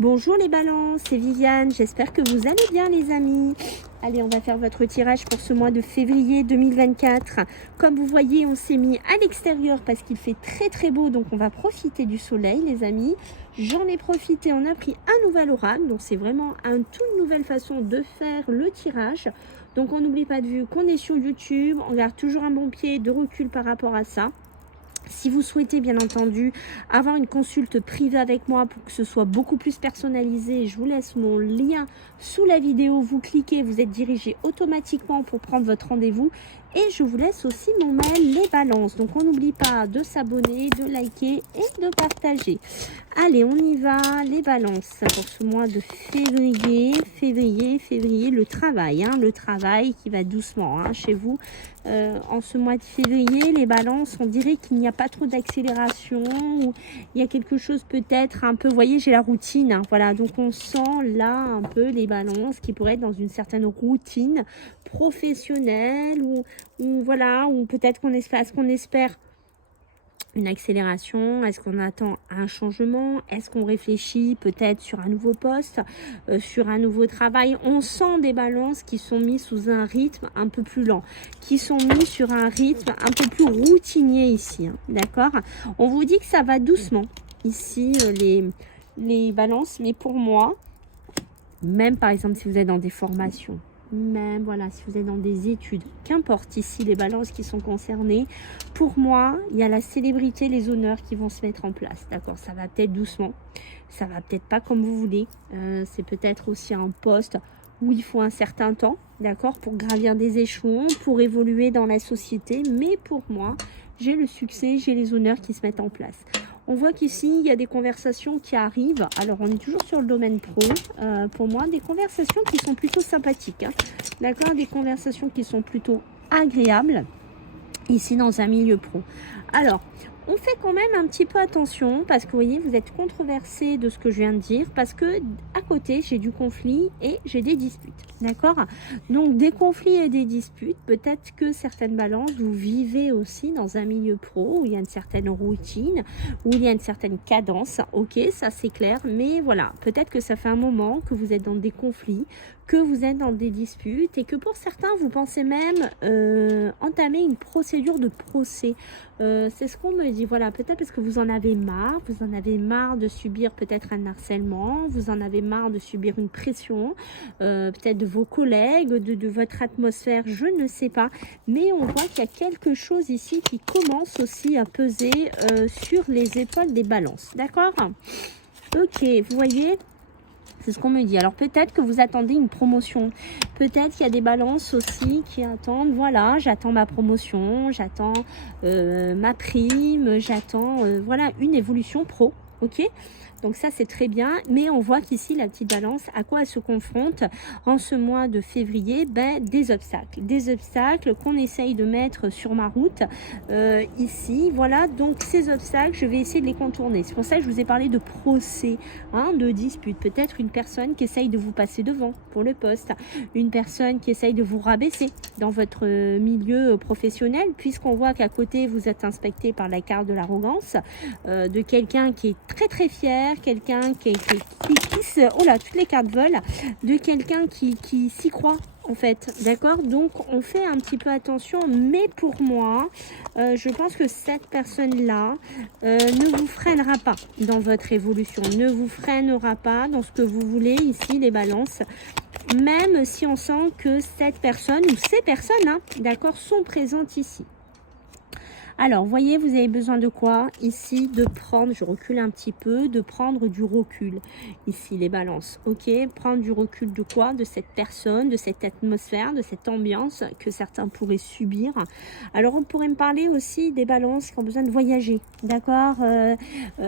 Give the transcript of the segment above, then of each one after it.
Bonjour les balances, c'est Viviane, j'espère que vous allez bien les amis. Allez, on va faire votre tirage pour ce mois de février 2024. Comme vous voyez, on s'est mis à l'extérieur parce qu'il fait très beau, donc on va profiter du soleil les amis. J'en ai profité, on a pris un nouvel oracle, donc c'est vraiment une toute nouvelle façon de faire le tirage. Donc on n'oublie pas de vue qu'on est sur YouTube, on garde toujours un bon pied de recul par rapport à ça. Si vous souhaitez bien entendu avoir une consulte privée avec moi pour que ce soit beaucoup plus personnalisé, je vous laisse mon lien sous la vidéo. Vous cliquez, vous êtes dirigé automatiquement pour prendre votre rendez-vous. Et je vous laisse aussi mon mail, les balances. Donc on n'oublie pas de s'abonner, de liker et de partager. Allez, on y va, les balances pour ce mois de février. Février, le travail. Le travail qui va doucement chez vous. En ce mois de février, les balances, on dirait qu'il n'y a pas trop d'accélération. Il y a quelque chose peut-être un peu, vous voyez, j'ai la routine. Voilà, donc on sent là un peu les balances qui pourraient être dans une certaine routine professionnelle ou voilà, ou peut-être qu'on espère une accélération. Est-ce qu'on attend un changement? Est-ce qu'on réfléchit peut-être sur un nouveau poste, sur un nouveau travail? On sent des balances qui sont mises sous un rythme un peu plus lent, qui sont mis sur un rythme un peu plus routinier ici, d'accord? On vous dit que ça va doucement ici, les balances, mais pour moi, même par exemple si vous êtes dans des formations, même voilà, si vous êtes dans des études, qu'importe ici les balances qui sont concernées, pour moi il y a la célébrité, les honneurs qui vont se mettre en place, d'accord? Ça va peut-être doucement, ça va peut-être pas comme vous voulez, c'est peut-être aussi un poste où il faut un certain temps, d'accord, pour gravir des échelons, pour évoluer dans la société, mais pour moi j'ai le succès, j'ai les honneurs qui se mettent en place. On voit qu'ici, il y a des conversations qui arrivent. Alors, on est toujours sur le domaine pro. Pour moi, des conversations qui sont plutôt sympathiques. D'accord? Des conversations qui sont plutôt agréables ici dans un milieu pro. Alors, on fait quand même un petit peu attention parce que vous voyez, vous êtes controversé de ce que je viens de dire parce que à côté, j'ai du conflit et j'ai des disputes. D'accord? Donc, des conflits et des disputes, peut-être que certaines balances, vous vivez aussi dans un milieu pro où il y a une certaine routine, où il y a une certaine cadence. Ok, ça c'est clair, mais voilà, peut-être que ça fait un moment que vous êtes dans des conflits, que vous êtes dans des disputes et que pour certains, vous pensez même entamer une procédure de procès. C'est ce qu'on me dit, voilà, peut-être parce que vous en avez marre de subir peut-être un harcèlement, vous en avez marre de subir une pression, peut-être de vos collègues, de votre atmosphère, je ne sais pas, mais on voit qu'il y a quelque chose ici qui commence aussi à peser sur les épaules des balances, d'accord? Ok, vous voyez, c'est ce qu'on me dit. Alors peut-être que vous attendez une promotion. Peut-être qu'il y a des balances aussi qui attendent. Voilà, j'attends ma promotion, j'attends ma prime, j'attends voilà une évolution pro. Ok, donc ça c'est très bien, mais on voit qu'ici la petite balance, à quoi elle se confronte en ce mois de février? Des obstacles qu'on essaye de mettre sur ma route ici, voilà. Donc ces obstacles, je vais essayer de les contourner. C'est pour ça que je vous ai parlé de procès, de dispute. Peut-être une personne qui essaye de vous passer devant pour le poste, une personne qui essaye de vous rabaisser dans votre milieu professionnel, puisqu'on voit qu'à côté vous êtes inspecté par la carte de l'arrogance, de quelqu'un qui est très fier, quelqu'un qui se... Oh là, toutes les cartes volent. De quelqu'un qui s'y croit, en fait. D'accord? Donc, on fait un petit peu attention. Mais pour moi, je pense que cette personne-là ne vous freinera pas dans votre évolution. Ne vous freinera pas dans ce que vous voulez ici, les balances. Même si on sent que cette personne ou ces personnes, d'accord, sont présentes ici. Alors, voyez, vous avez besoin de quoi? Ici, de prendre, je recule un petit peu, de prendre du recul. Ici, les balances, ok? Prendre du recul de quoi? De cette personne, de cette atmosphère, de cette ambiance que certains pourraient subir. Alors, on pourrait me parler aussi des balances qui ont besoin de voyager, d'accord?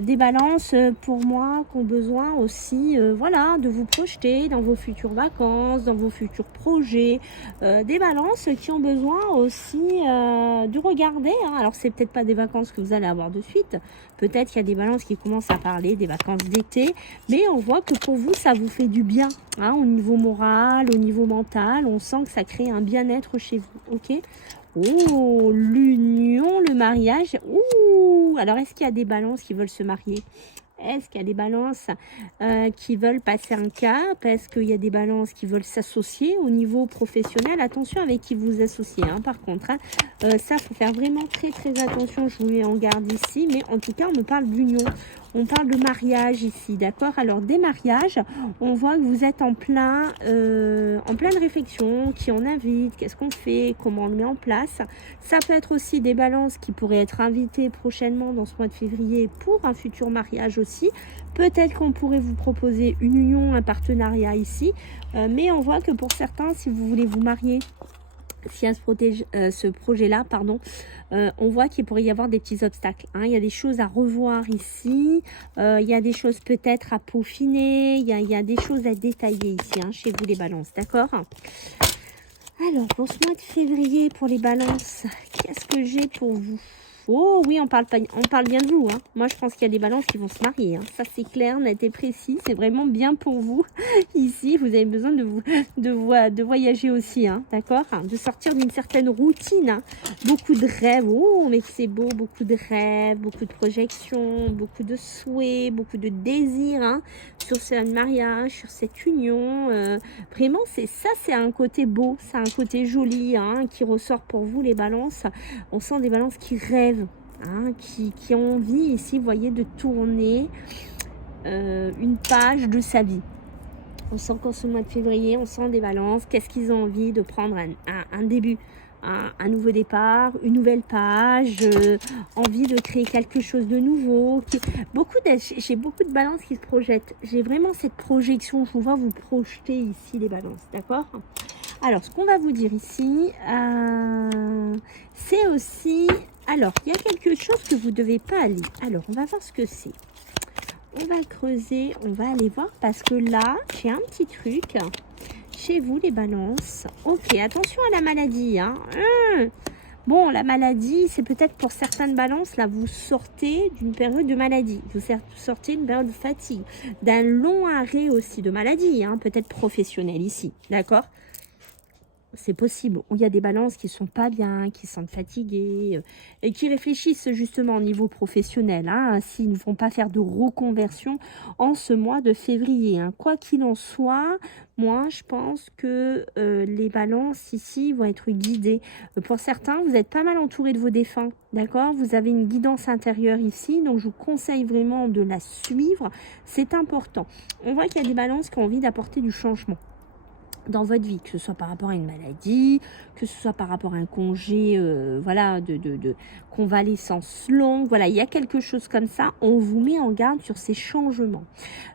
Des balances, pour moi, qui ont besoin aussi, voilà, de vous projeter dans vos futures vacances, dans vos futurs projets. Des balances qui ont besoin aussi de regarder, alors c'est peut-être pas des vacances que vous allez avoir de suite, peut-être qu'il y a des balances qui commencent à parler des vacances d'été, mais on voit que pour vous ça vous fait du bien, au niveau moral, au niveau mental, on sent que ça crée un bien-être chez vous, ok? Oh, l'union, le mariage, ouh, alors est-ce qu'il y a des balances qui veulent se marier? Est-ce qu'il y a des balances qui veulent passer un cap? Est-ce qu'il y a des balances qui veulent s'associer au niveau professionnel? Attention avec qui vous associez, hein, par contre. Hein. Ça, il faut faire vraiment très très attention. Je vous mets en garde ici. Mais en tout cas, on me parle d'union. On parle de mariage ici, d'accord? Alors, des mariages, on voit que vous êtes en pleine réflexion. Qui on invite? Qu'est-ce qu'on fait? Comment on le met en place? Ça peut être aussi des balances qui pourraient être invitées prochainement dans ce mois de février pour un futur mariage aussi. Peut-être qu'on pourrait vous proposer une union, un partenariat ici. Mais on voit que pour certains, si vous voulez vous marier, s'il y a ce projet-là, pardon, on voit qu'il pourrait y avoir des petits obstacles. Hein. Il y a des choses à revoir ici. Il y a des choses peut-être à peaufiner. Il y a des choses à détailler ici, hein, chez vous les balances. D'accord? Alors, pour ce mois de février, pour les balances, qu'est-ce que j'ai pour vous? Oh oui, on parle bien de vous. Hein. Moi, je pense qu'il y a des balances qui vont se marier. Hein. Ça, c'est clair, net et précis. C'est vraiment bien pour vous. Ici, vous avez besoin de voyager aussi. Hein, d'accord? De sortir d'une certaine routine. Hein. Beaucoup de rêves. Oh, mais c'est beau. Beaucoup de rêves, beaucoup de projections, beaucoup de souhaits, beaucoup de désirs hein, sur ce mariage, sur cette union. Vraiment, c'est un côté beau. C'est un côté joli hein, qui ressort pour vous, les balances. On sent des balances qui rêvent. Hein, qui ont envie ici, vous voyez, de tourner une page de sa vie. On sent qu'en ce mois de février, on sent des balances. Qu'est-ce qu'ils ont envie de prendre un début, un nouveau départ, une nouvelle page, envie de créer quelque chose de nouveau. J'ai beaucoup de balances qui se projettent. J'ai vraiment cette projection. Je vous vois vous projeter ici les balances, d'accord? Alors, ce qu'on va vous dire ici, c'est aussi... Alors, il y a quelque chose que vous ne devez pas aller. Alors, on va voir ce que c'est. On va creuser, on va aller voir parce que là, j'ai un petit truc chez vous, les balances. Ok, attention à la maladie. Hein. Bon, la maladie, c'est peut-être pour certaines balances, là, vous sortez d'une période de maladie. Vous sortez d'une période de fatigue, d'un long arrêt aussi de maladie, hein, peut-être professionnelle ici. D'accord ? C'est possible. Il y a des balances qui sont pas bien, qui sont fatiguées et qui réfléchissent justement au niveau professionnel. Hein, s'ils ne vont pas faire de reconversion en ce mois de février. Hein. Quoi qu'il en soit, moi, je pense que les balances ici vont être guidées. Pour certains, vous êtes pas mal entouré de vos défunts. D'accord? Vous avez une guidance intérieure ici. Donc, je vous conseille vraiment de la suivre. C'est important. On voit qu'il y a des balances qui ont envie d'apporter du changement dans votre vie, que ce soit par rapport à une maladie, que ce soit par rapport à un congé, voilà, de convalescence longue, voilà, il y a quelque chose comme ça, on vous met en garde sur ces changements.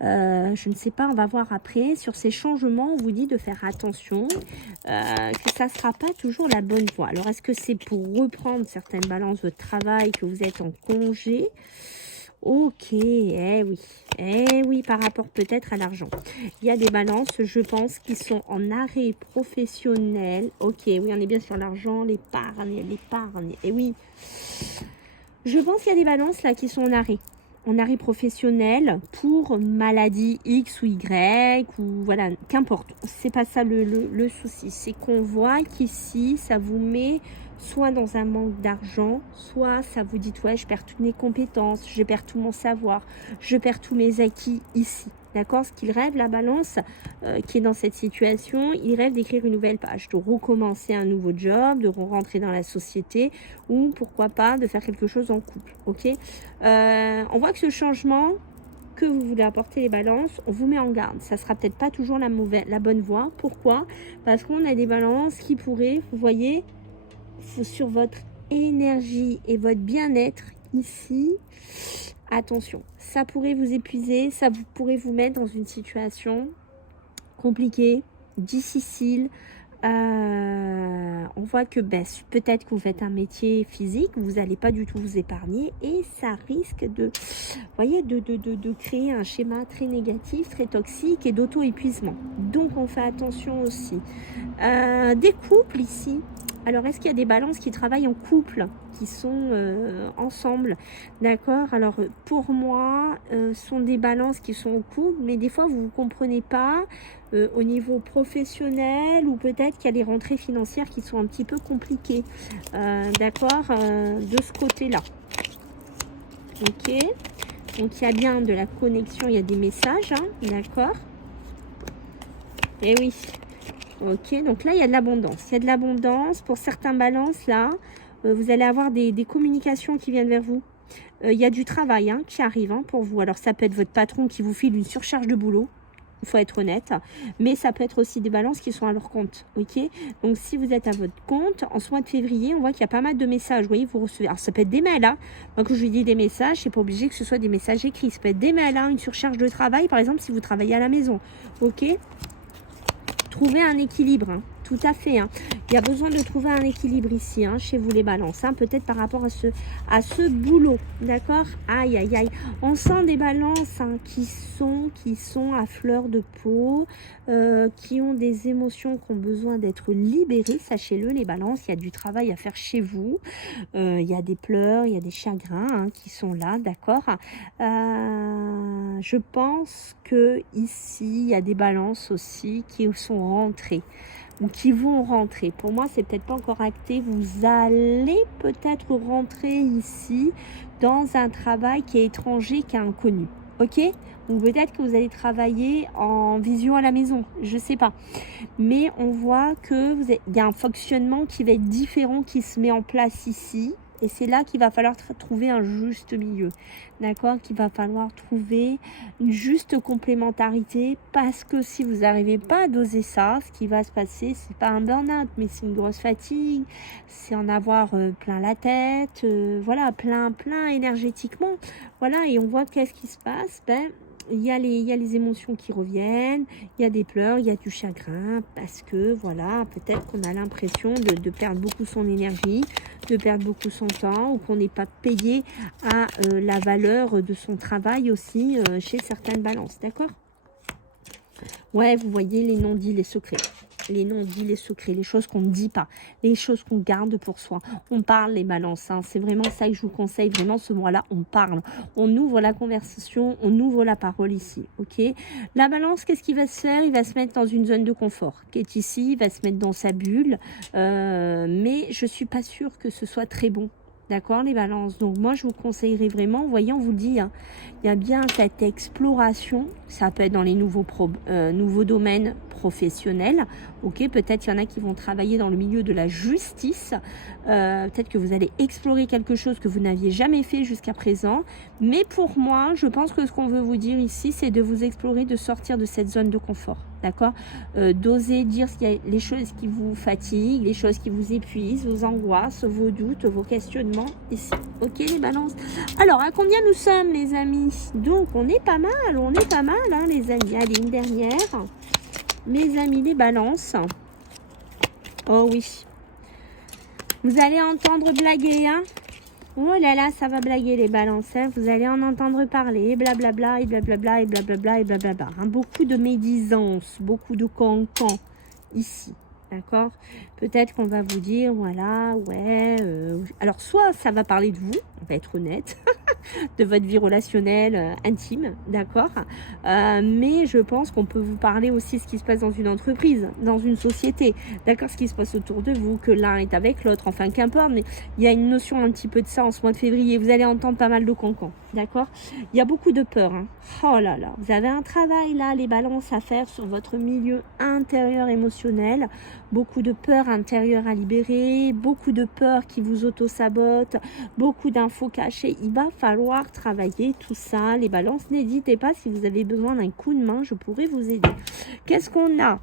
Je ne sais pas, on va voir après, sur ces changements, on vous dit de faire attention, que ça ne sera pas toujours la bonne voie. Alors, est-ce que c'est pour reprendre certaines balances de travail, que vous êtes en congé ? Ok, eh oui, par rapport peut-être à l'argent. Il y a des balances, je pense, qui sont en arrêt professionnel. Ok, oui, on est bien sur l'argent, l'épargne, eh oui. Je pense qu'il y a des balances là qui sont en arrêt professionnel pour maladie X ou Y, ou voilà, qu'importe. C'est pas ça le souci, c'est qu'on voit qu'ici, ça vous met soit dans un manque d'argent, soit ça vous dit, ouais, je perds toutes mes compétences, je perds tout mon savoir, je perds tous mes acquis ici. D'accord? Ce qu'il rêve, la balance qui est dans cette situation, il rêve d'écrire une nouvelle page, de recommencer un nouveau job, de rentrer dans la société ou pourquoi pas de faire quelque chose en couple. Ok? On voit que ce changement que vous voulez apporter les balances, on vous met en garde. Ça sera peut-être pas toujours la bonne voie. Pourquoi? Parce qu'on a des balances qui pourraient, vous voyez, sur votre énergie et votre bien-être ici, attention, ça pourrait vous épuiser, ça pourrait vous mettre dans une situation compliquée, difficile. On voit que peut-être que vous faites un métier physique, vous n'allez pas du tout vous épargner et ça risque de, voyez, de créer un schéma très négatif, très toxique et d'auto-épuisement. Donc on fait attention aussi. Des couples ici. Alors, est-ce qu'il y a des balances qui travaillent en couple, qui sont ensemble? D'accord? Alors, pour moi, sont des balances qui sont en couple, mais des fois, vous ne comprenez pas au niveau professionnel ou peut-être qu'il y a des rentrées financières qui sont un petit peu compliquées. D'accord? De ce côté-là. Ok? Donc, il y a bien de la connexion, il y a des messages, hein, d'accord? Et oui. Ok, donc là, il y a de l'abondance. Il y a de l'abondance. Pour certains balances, là, vous allez avoir des communications qui viennent vers vous. Il y a du travail hein, qui arrive hein, pour vous. Alors, ça peut être votre patron qui vous file une surcharge de boulot. Il faut être honnête. Mais ça peut être aussi des balances qui sont à leur compte. Ok. Donc, si vous êtes à votre compte, en ce mois de février, on voit qu'il y a pas mal de messages. Vous voyez, vous recevez. Alors, ça peut être des mails. Hein. Moi, quand je vous dis des messages, c'est pas obligé que ce soit des messages écrits. Ça peut être des mails, hein, une surcharge de travail, par exemple, si vous travaillez à la maison. Ok. Trouver un équilibre, hein, tout à fait. Hein. Il y a besoin de trouver un équilibre ici, hein, chez vous les balances. Hein, peut-être par rapport à ce boulot, d'accord? Aïe, aïe, aïe. On sent des balances hein, qui sont à fleur de peau, qui ont des émotions qui ont besoin d'être libérées. Sachez-le, les balances, il y a du travail à faire chez vous. Il y a des pleurs, il y a des chagrins hein, qui sont là, d'accord? Je pense que ici, il y a des balances aussi qui sont rentrées ou qui vont rentrer. Pour moi, c'est peut-être pas encore acté. Vous allez peut-être rentrer ici dans un travail qui est étranger, qui est inconnu. Ok? Ou peut-être que vous allez travailler en vision à la maison. Je sais pas. Mais on voit que il y a un fonctionnement qui va être différent qui se met en place ici. Et c'est là qu'il va falloir trouver un juste milieu, d'accord? Qu'il va falloir trouver une juste complémentarité parce que si vous n'arrivez pas à doser ça, ce qui va se passer, c'est pas un burn-out, mais c'est une grosse fatigue, c'est en avoir plein la tête, voilà, plein énergétiquement, voilà. Et on voit qu'est-ce qui se passe, il y a les émotions qui reviennent, il y a des pleurs, il y a du chagrin, parce que, voilà, peut-être qu'on a l'impression de perdre beaucoup son énergie, de perdre beaucoup son temps, ou qu'on n'est pas payé à la valeur de son travail aussi chez certaines balances, d'accord? Ouais, vous voyez les non-dits, les secrets. Les non-dits, les secrets, les choses qu'on ne dit pas, les choses qu'on garde pour soi. On parle les balances, hein. C'est vraiment ça que je vous conseille, vraiment ce mois-là, on parle. On ouvre la conversation, on ouvre la parole ici, ok? La balance, qu'est-ce qu'il va se faire? Il va se mettre dans une zone de confort, qui est ici, il va se mettre dans sa bulle, mais je suis pas sûre que ce soit très bon. D'accord, les balances. Donc, moi, je vous conseillerais vraiment, vous voyez, on vous dit, hein, il y a bien cette exploration. Ça peut être dans les nouveaux domaines professionnels. Ok, peut-être il y en a qui vont travailler dans le milieu de la justice. Peut-être que vous allez explorer quelque chose que vous n'aviez jamais fait jusqu'à présent. Mais pour moi, je pense que ce qu'on veut vous dire ici, c'est de vous explorer, de sortir de cette zone de confort. D'accord, d'oser dire les choses qui vous fatiguent, les choses qui vous épuisent, vos angoisses, vos doutes, vos questionnements ici. Ok, les balances. Alors, à combien nous sommes, les amis? Donc, on est pas mal, hein, les amis. Allez, une dernière. Mes amis, les balances. Oh oui. Vous allez entendre blaguer, hein? Oh là là, ça va blaguer les balances, hein. Vous allez en entendre parler, et blablabla, et blablabla, et blablabla, et blablabla. Hein. Beaucoup de médisance, beaucoup de cancans ici, d'accord? Peut-être qu'on va vous dire, voilà, ouais... Alors, soit ça va parler de vous, on va être honnête, de votre vie relationnelle intime, d'accord? Mais je pense qu'on peut vous parler aussi de ce qui se passe dans une entreprise, dans une société, d'accord? Ce qui se passe autour de vous, que l'un est avec l'autre, enfin qu'importe, mais il y a une notion un petit peu de ça en ce mois de février. Vous allez entendre pas mal de cancans, d'accord? Il y a beaucoup de peur, hein. Oh là là, vous avez un travail là, les balances à faire sur votre milieu intérieur émotionnel, beaucoup de peur intérieure à libérer, beaucoup de peur qui vous auto-sabote, beaucoup d'infos cachées. Il va falloir travailler tout ça, les balances. N'hésitez pas, si vous avez besoin d'un coup de main, je pourrais vous aider. Qu'est-ce qu'on a?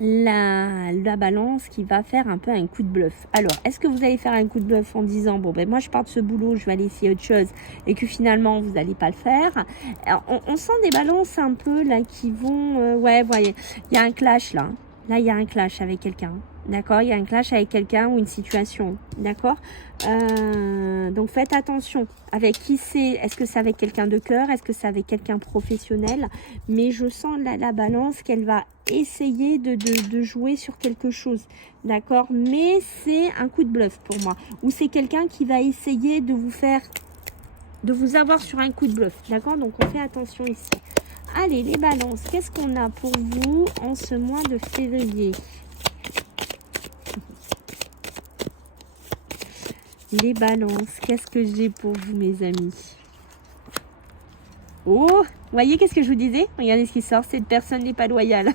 La balance qui va faire un peu un coup de bluff. Alors, est-ce que vous allez faire un coup de bluff en disant, bon, ben moi je pars de ce boulot, je vais aller essayer autre chose, et que finalement vous n'allez pas le faire? Alors, on sent des balances un peu là qui vont, ouais, voyez, il y a un clash là. Là, il y a un clash avec quelqu'un. D'accord, il y a un clash avec quelqu'un ou une situation, d'accord, donc faites attention avec qui c'est, est-ce que c'est avec quelqu'un de cœur, est-ce que c'est avec quelqu'un professionnel, mais je sens la balance qu'elle va essayer de jouer sur quelque chose, d'accord, mais c'est un coup de bluff pour moi, ou c'est quelqu'un qui va essayer de vous avoir sur un coup de bluff, d'accord, donc on fait attention ici. Allez, les balances, qu'est-ce qu'on a pour vous en ce mois de février? Les balances, qu'est-ce que j'ai pour vous, mes amis? Oh, vous voyez qu'est-ce que je vous disais? Regardez ce qui sort, cette personne n'est pas loyale.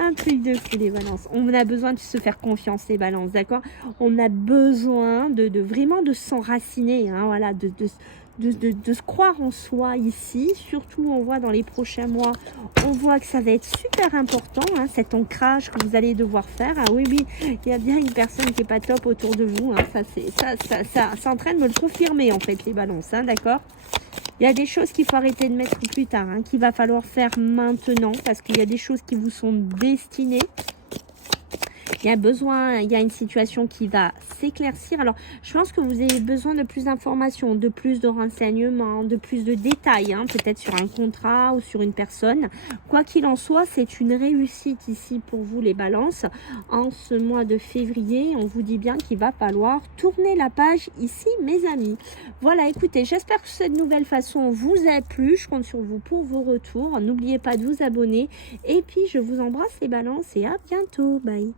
Un truc de fou, les balances. On a besoin de se faire confiance, les balances, d'accord? On a besoin de vraiment de s'enraciner, hein, voilà, de se croire en soi ici. Surtout, on voit dans les prochains mois, on voit que ça va être super important, hein, cet ancrage que vous allez devoir faire. Ah oui, oui, il y a bien une personne qui n'est pas top autour de vous. Hein, ça est en train de me le confirmer, en fait, les balances, hein, d'accord? Il y a des choses qu'il faut arrêter de mettre plus tard, hein, qu'il va falloir faire maintenant, parce qu'il y a des choses qui vous sont destinées. Il y a une situation qui va s'éclaircir. Alors, je pense que vous avez besoin de plus d'informations, de plus de renseignements, de plus de détails, hein, peut-être sur un contrat ou sur une personne. Quoi qu'il en soit, c'est une réussite ici pour vous, les balances. En ce mois de février, on vous dit bien qu'il va falloir tourner la page ici, mes amis. Voilà, écoutez, j'espère que cette nouvelle façon vous a plu. Je compte sur vous pour vos retours. N'oubliez pas de vous abonner. Et puis, je vous embrasse, les balances, et à bientôt. Bye.